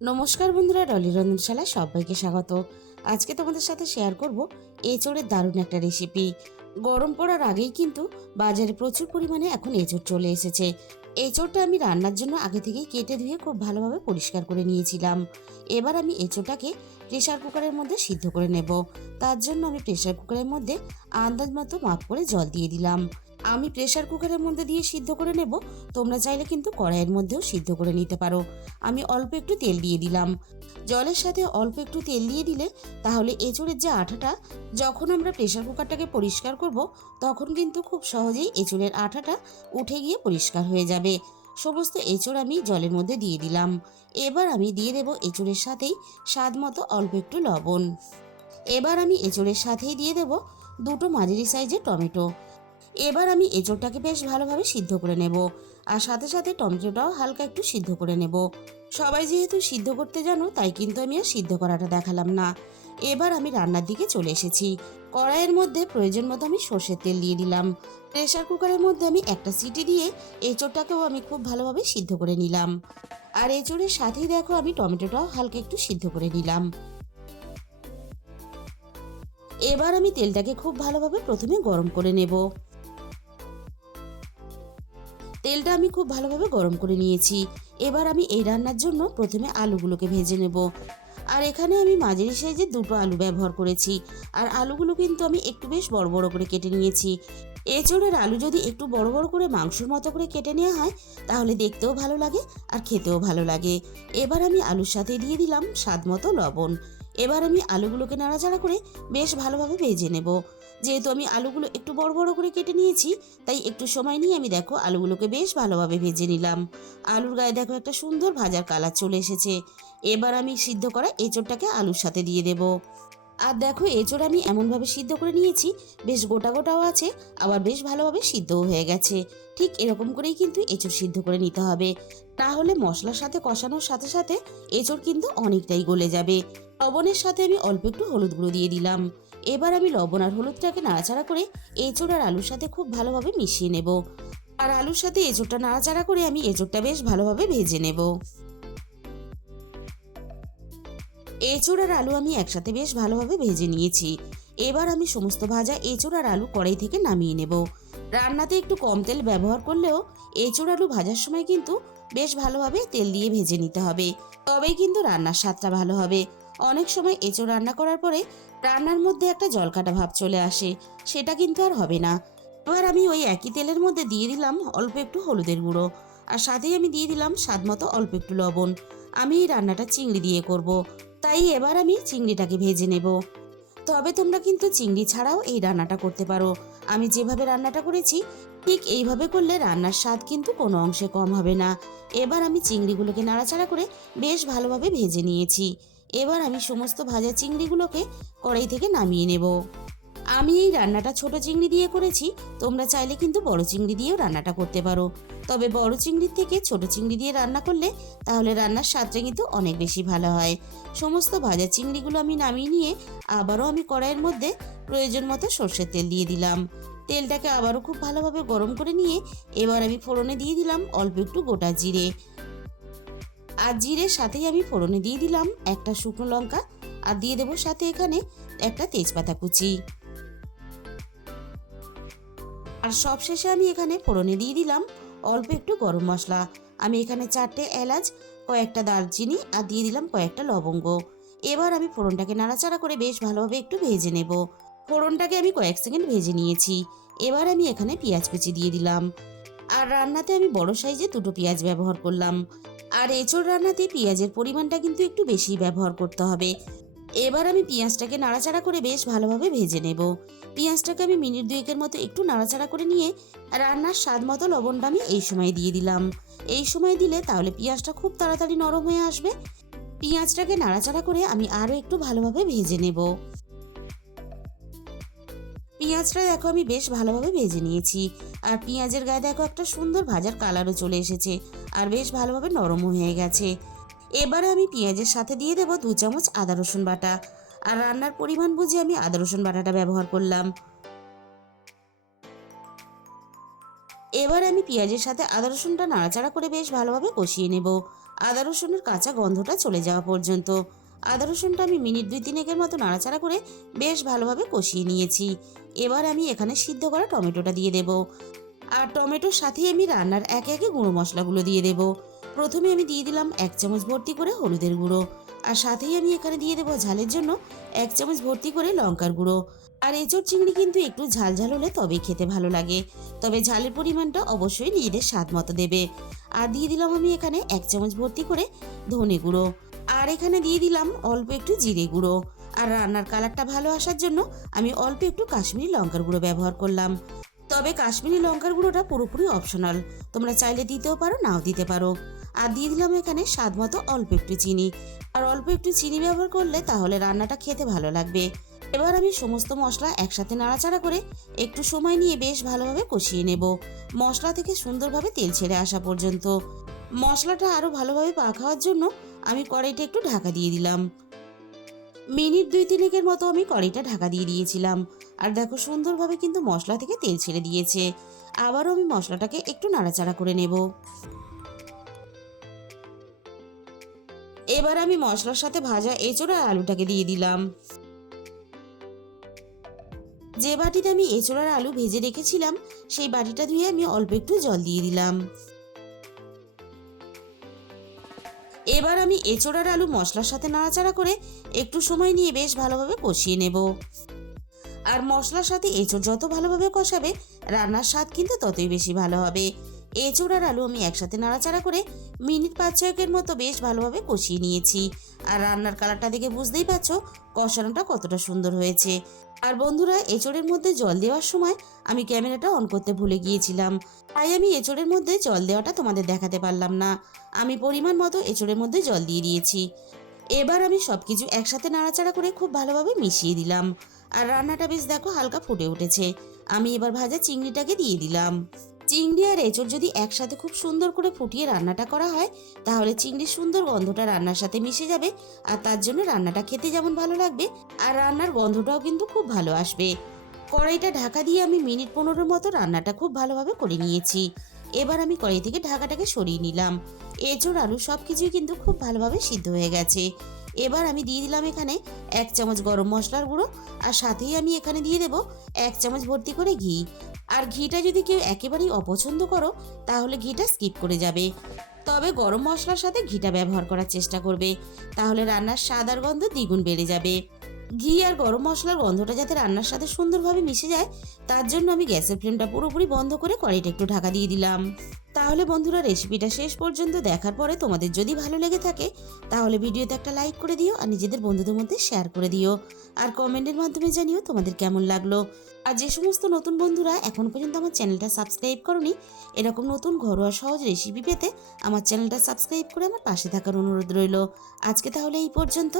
নমস্কার বন্ধুরা, ডলি রন্ধনশালায় সবাইকে স্বাগত। আজকে তোমাদের সাথে শেয়ার করব এঁচোড়ের দারুণ একটা রেসিপি। গরম পড়ার আগেই কিন্তু বাজারে প্রচুর পরিমাণে এখন এঁচোড় চলে এসেছে। এঁচোড়টা আমি রান্নার জন্য আগে থেকেই কেটে ধুয়ে খুব ভালোভাবে পরিষ্কার করে নিয়েছিলাম। এবার আমি এঁচোড়টাকে প্রেসার কুকারের মধ্যে সিদ্ধ করে নেব। তার জন্য আমি প্রেসার কুকারের মধ্যে আন্দাজ মতো মাপ করে জল দিয়ে দিলাম। আমি প্রেসার কুকারের মধ্যে দিয়ে সিদ্ধ করে নেব। তোমরা চাইলে কিন্তু কড়াইয়ের মধ্যেও সিদ্ধ করে নিতে পারো। আমি অল্প একটু তেল দিয়ে দিলাম। জলের সাথে অল্প একটু তেল দিয়ে দিলে তাহলে এঁচোড়ের যে আঠাটা, যখন আমরা প্রেসার কুকারটাকে পরিষ্কার করব তখন কিন্তু খুব সহজেই এঁচোড়ের আঠাটা উঠে গিয়ে পরিষ্কার হয়ে যাবে। সমস্ত এঁচোড় আমি জলের মধ্যে দিয়ে দিলাম। এবার আমি দিয়ে দেব এঁচোড়ের সাথেই স্বাদ মতো অল্প একটু লবণ। এবার আমি এঁচোড়ের সাথেই দিয়ে দেব দুটো মাঝারি সাইজের টমেটো। এবার আমি এঁচোড়টাকে বেশ ভালোভাবে সিদ্ধ করে নেব, আর সাথে সাথে টমেটোটাও হালকা একটু সিদ্ধ করে নেব। সবাই যেহেতু সিদ্ধ করতে জানো, তাই কিন্তু আমি আর সিদ্ধ করাটা দেখালাম না। এবার আমি রান্নার দিকে চলে এসেছি। কড়াইয়ের মধ্যে প্রয়োজন মতো আমি সর্ষের তেল দিয়ে দিলাম। প্রেসার কুকারের মধ্যে আমি একটা সিটি দিয়ে এঁচোড়টাকেও আমি খুব ভালোভাবে সিদ্ধ করে নিলাম। আর এঁচোড়ের সাথেই দেখো আমি টমেটোটাও হালকা একটু সিদ্ধ করে নিলাম। এবার আমি তেলটাকে খুব ভালোভাবে প্রথমে গরম করে নেব। তেলটা আমি খুব ভালোভাবে গরম করে নিয়েছি। এবার আমি এই রান্নার জন্য প্রথমে আলুগুলোকে ভেজে নেব। আর এখানে আমি মাঝারি সাইজের দুটো আলু ব্যবহার করেছি। আর আলুগুলো কিন্তু আমি একটু বেশ বড় বড় করে কেটে নিয়েছি। এঁচোড়ের আলু যদি একটু বড় বড় করে মাংসর মতো করে কেটে নেওয়া হয় তাহলে দেখতেও ভালো লাগে আর খেতেও ভালো লাগে। এবার আমি আলুর সাথে দিয়ে দিলাম স্বাদ মতো লবণ। এবার আমি আলুগুলোকে নাড়াচাড়া করে বেশ ভালোভাবে ভেজে নেব। যেহেতু আমি আলুগুলো একটু বড় বড় করে কেটে নিয়েছি, তাই একটু সময় নিয়ে আমি দেখো আলুগুলোকে বেশ ভালোভাবে ভেজে নিলাম। আলুর গায়ে দেখো একটা সুন্দর ভাজার কালার চলে এসেছে। এবার আমি সিদ্ধ করা এঁচোড়টাকে আলুর সাথে দিয়ে দেব। আর দেখো এঁচোড় আমি এমনভাবে সিদ্ধ করে নিয়েছি, বেশ গোটা গোটাও আছে, আবার বেশ ভালোভাবে সিদ্ধও হয়ে গেছে। ঠিক এরকম করেই কিন্তু এঁচোড় সিদ্ধ করে নিতে হবে। তাহলে মশলার সাথে কষানোর সাথে সাথে এঁচোড় কিন্তু অনেকটাই গলে যাবে। লবণের সাথে আমি অল্প একটু হলুদ গুঁড়ো দিয়ে দিলাম। এবার আমি লবণ আর হলুদটাকে নাড়াচাড়া করে এঁচোড় আর আলুর সাথে খুব ভালোভাবে মিশিয়ে নেব। আর আলুর সাথে এঁচোড়টা নাড়াচাড়া করে আমি এঁচোড়টা বেশ ভালোভাবে ভেজে নেব। এঁচোড় আর আলু আমি একসাথে বেশ ভালোভাবে ভেজে নিয়েছি। এবার আমি সমস্ত ভাজা এঁচোড় আর আলু কড়াই থেকে নামিয়ে নেব। রান্নাতে একটু কম তেল ব্যবহার করলেও এঁচোড় আলু ভাজার সময় কিন্তু বেশ ভালোভাবে তেল দিয়ে ভেজে নিতে হবে, তবেই কিন্তু রান্নার স্বাদটা ভালো হবে। অনেক সময় এঁচোড় রান্না করার পরে রান্নার মধ্যে একটা জলকাটা ভাব চলে আসে, সেটা কিন্তু আর হবে না। এবার আমি ওই একই তেলের মধ্যে দিয়ে দিলাম অল্প একটু হলুদের গুঁড়ো, আর সাথেই আমি দিয়ে দিলাম স্বাদ মতো অল্প একটু লবণ। আমি এই রান্নাটা চিংড়ি দিয়ে করব, তাই এবার আমি চিংড়িটাকে ভেজে নেব। তবে তোমরা কিন্তু চিংড়ি ছাড়াও এই রান্নাটা করতে পারো। আমি যেভাবে রান্নাটা করেছি ঠিক এইভাবে করলে রান্নার স্বাদ কিন্তু কোনো অংশে কম হবে না। এবার আমি চিংড়িগুলোকে নাড়াচাড়া করে বেশ ভালোভাবে ভেজে নিয়েছি। এবার আমি সমস্ত ভাজা চিংড়িগুলোকে কড়াই থেকে নামিয়ে নেব। আমি এই রান্নাটা ছোট চিংড়ি দিয়ে করেছি, তোমরা চাইলে কিন্তু বড় চিংড়ি দিয়েও রান্নাটা করতে পারো। তবে বড় চিংড়ির থেকে ছোট চিংড়ি দিয়ে রান্না করলে তাহলে রান্নার স্বাদটা কিন্তু অনেক বেশি ভালো হয়। সমস্ত ভাজা চিংড়িগুলো আমি নামিয়ে নিয়ে আবারও আমি কড়াইয়ের মধ্যে প্রয়োজন মতো সর্ষের তেল দিয়ে দিলাম। তেলটাকে আবারও খুব ভালোভাবে গরম করে নিয়ে এবার আমি ফোড়নে দিয়ে দিলাম অল্প একটু গোটা জিরে। আর জিরের সাথেই আমি ফোড়নে দিয়ে দিলাম একটা শুকনো লঙ্কা, আর দিয়ে দেবো সাথে এখানে একটা তেজপাতা কুচি। আর সবশেষে আমি এখানে ফোড়নে দিয়ে দিলাম অল্প একটু গরম মশলা। আমি এখানে 4টে এলাচ, কয়েকটা দারচিনি আর দিয়ে দিলাম কয়েকটা লবঙ্গ। এবার আমি ফোড়নটাকে নাড়াচাড়া করে বেশ ভালোভাবে একটু ভেজে নেব। ফোড়নটাকে আমি কয়েক সেকেন্ড ভেজে নিয়েছি। এবার আমি এখানে পেঁয়াজ কুচি দিয়ে দিলাম। আর রান্নাতে আমি বড় সাইজে দুটো পেঁয়াজ ব্যবহার করলাম। আর এঁচোড় রান্নাতে পেঁয়াজের পরিমাণটা কিন্তু একটু বেশি ব্যবহার করতে হবে। এবার আমি পেঁয়াজটাকে নাড়াচাড়া করে বেশ ভালোভাবে ভেজে নেব। পেঁয়াজটাকে আমি মিনিট দুয়েকের মতো একটু নাড়াচাড়া করে নিয়ে রান্নার স্বাদ মতো লবণটা আমি এই সময় দিয়ে দিলাম। এই সময় দিলে তাহলে পেঁয়াজটা খুব তাড়াতাড়ি নরম হয়ে আসবে। পেঁয়াজটাকে নাড়াচাড়া করে আমি আরও একটু ভালোভাবে ভেজে নেব। পেঁয়াজটা দেখো আমি বেশ ভালোভাবে ভেজে নিয়েছি। আর পেঁয়াজের গায়ে দেখো একটা সুন্দর ভাজার কালারও চলে এসেছে, আর বেশ ভালোভাবে নরমও হয়ে গেছে। এবারে আমি পেঁয়াজের সাথে দিয়ে দেবো 2 চামচ আদা রসুন বাটা। আর রান্নার পরিমাণ বুঝে আমি আদা রসুন বাটাটা ব্যবহার করলাম। এবার আমি পেঁয়াজের সাথে আদা রসুনটা নাড়াচাড়া করে বেশ ভালোভাবে কষিয়ে নেব। আদা রসুনের কাঁচা গন্ধটা চলে যাওয়া পর্যন্ত। আদা রসুনটা আমি মিনিট 2-3 মতো নাড়াচাড়া করে বেশ ভালোভাবে কষিয়ে নিয়েছি। এবার আমি এখানে সিদ্ধ করা টমেটোটা দিয়ে দেব। আর টমেটোর সাথেই আমি রান্নার একে একে গুঁড়ো মশলাগুলো দিয়ে দেব। প্রথমে আমি দিয়ে দিলাম 1 চামচ ভর্তি করে হলুদের গুঁড়ো, আর সাথেই আমি এখানে দিয়ে দেবো ঝালের জন্য 1 চামচ ভর্তি করে লঙ্কার গুঁড়ো। আর এঁচোড় চিংড়ি কিন্তু একটু ঝাল ঝাল হলে তবেই খেতে ভালো লাগে, তবে ঝালের পরিমাণটা অবশ্যই নিজেদের স্বাদ মতো দেবে। আর দিয়ে দিলাম আমি এখানে 1 চামচ ভর্তি করে ধনে গুঁড়ো, আর এখানে দিয়ে দিলাম অল্প একটু জিরে গুঁড়ো। আর রান্নার কালারটা ভালো আসার জন্য আমি অল্প একটু কাশ্মীরি লঙ্কার গুঁড়ো ব্যবহার করলাম। তবে কাশ্মীরি লঙ্কার গুঁড়োটা পুরোপুরি অপশনাল, তোমরা চাইলে দিতেও পারো নাও দিতে পারো। আর দিয়ে দিলাম এখানে স্বাদ মতো অল্প একটু চিনি। আর অল্প একটু চিনি ব্যবহার করলে তাহলে রান্নাটা খেতে ভালো লাগবে। এবার আমি সমস্ত মশলা একসাথে নাড়াচাড়া করে একটু সময় নিয়ে বেশ ভালোভাবে কষিয়ে নেব, মশলা থেকে সুন্দরভাবে তেল ছেড়ে আসা পর্যন্ত। মশলাটা আরও ভালোভাবে পাক হওয়ার জন্য আমি কড়াইটা একটু ঢাকা দিয়ে দিলাম। মিনিট 2-3 মতো আমি কড়াইটা ঢাকা দিয়ে দিয়েছিলাম। আর দেখো সুন্দরভাবে কিন্তু মশলা থেকে তেল ছেড়ে দিয়েছে। আবারও আমি মশলাটাকে একটু নাড়াচাড়া করে নেব। এবার আমি মশলার সাথে ভাজা এঁচোড় আর আলুটাকে দিয়ে দিলাম। যে বাটিতে আমি এঁচোড় আর আলু ভেজে রেখেছিলাম সেই বাটিটা ধুয়ে আমি অল্প একটু জল দিয়ে দিলাম। এবার আমি এঁচোড় আর আলু মশলার সাথে নাড়াচাড়া করে একটু সময় নিয়ে বেশ ভালোভাবে কষিয়ে নেব। আর মশলার সাথে এঁচোড় যত ভালোভাবে কষাবে রান্নার স্বাদ কিন্তু ততই বেশি ভালো হবে। এঁচোড় আর আলু আমি একসাথে নাড়াচাড়া করে মিনিট 5-6 মতো বেশ ভালোভাবে কষিয়ে নিয়েছি। আর রান্নার কালারটা দেখে বুঝতেই পারছো কষানোটা কতটা সুন্দর হয়েছে। আর বন্ধুরা, এঁচোড়ের মধ্যে জল দেওয়ার সময় আমি ক্যামেরাটা অন করতে ভুলে গিয়েছিলাম, তাই আমি এঁচোড়ের মধ্যে জল দেওয়াটা তোমাদের দেখাতে পারলাম না। আমি পরিমাণ মতো এঁচোড়ের মধ্যে জল দিয়ে দিয়েছি। এবার আমি সবকিছু একসাথে নাড়াচাড়া করে খুব ভালোভাবে মিশিয়ে দিলাম। আর রান্নাটা বেশ দেখো হালকা ফুটে উঠেছে। আমি এবার ভাজা চিংড়িটাকে দিয়ে দিলাম। চিংড়ি আর এঁচোড় যদি একসাথে খুব সুন্দর করে ফুটিয়ে রান্নাটা করা হয় তাহলে চিংড়ির সুন্দর গন্ধটা রান্নার সাথে মিশে যাবে। আর তার জন্য রান্নাটা খেতে যেমন ভালো লাগবে আর রান্নার গন্ধটাও কিন্তু খুব ভালো আসবে। কড়াইটা ঢাকা দিয়ে আমি মিনিট 15 মতো রান্নাটা খুব ভালোভাবে করে নিয়েছি। এবার আমি কড়াই থেকে ঢাকাটাকে সরিয়ে নিলাম। এঁচোড় আলু সব কিছুই কিন্তু খুব ভালোভাবে সিদ্ধ হয়ে গেছে। এবার আমি দিয়ে দিলাম এখানে 1 চামচ গরম মশলার গুঁড়ো, আর সাথেই আমি এখানে দিয়ে দেব 1 চামচ ভর্তি করে ঘি। আর ঘিটা যদি কেউ একেবারেই অপছন্দ করো তাহলে ঘিটা স্কিপ করে যাবে, তবে গরম মশলার সাথে ঘিটা ব্যবহার করার চেষ্টা করবে, তাহলে রান্নার স্বাদ আর গন্ধ দ্বিগুণ বেড়ে যাবে। ঘি আর গরম মশলার গন্ধটা যাতে রান্নার সাথে সুন্দরভাবে মিশে যায় তার জন্য আমি গ্যাসের ফ্লেমটা পুরোপুরি বন্ধ করে কড়াইটা একটু ঢাকা দিয়ে দিলাম। তাহলে বন্ধুরা, রেসিপিটা শেষ পর্যন্ত দেখার পরে তোমাদের যদি ভালো লেগে থাকে তাহলে ভিডিওতে একটা লাইক করে দিও আর নিজেদের বন্ধুদের মধ্যে শেয়ার করে দিও। আর কমেন্টের মাধ্যমে জানিও তোমাদের কেমন লাগলো। আর যে সমস্ত নতুন বন্ধুরা এখন পর্যন্ত আমার চ্যানেলটা সাবস্ক্রাইব করনি, এরকম নতুন ঘরোয়া সহজ রেসিপি পেতে আমার চ্যানেলটা সাবস্ক্রাইব করে আমার পাশে থাকার অনুরোধ রইল। আজকে তাহলে এই পর্যন্ত।